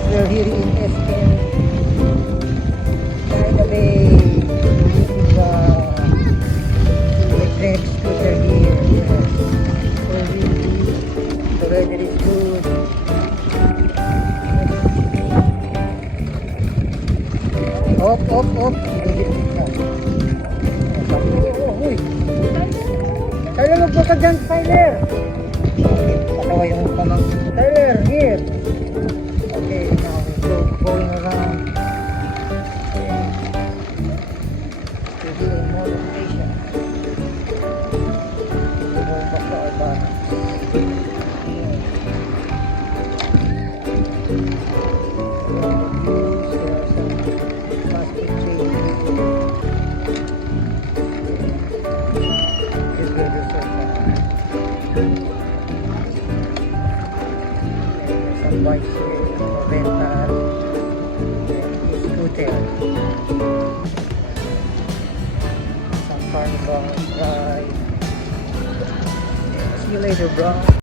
guys, we're here in SN by the bay. This is electric scooter here. Yes. So the weather is good. Op. Uy! Tyler, magpo ka dyan, Tyler! Okay, patawa yung pamang. Tyler, here! Okay, now we're going around to do a more station. We'll go back to our bar. Some bikes here, rental, scooter, some carnival ride. See you later, bro.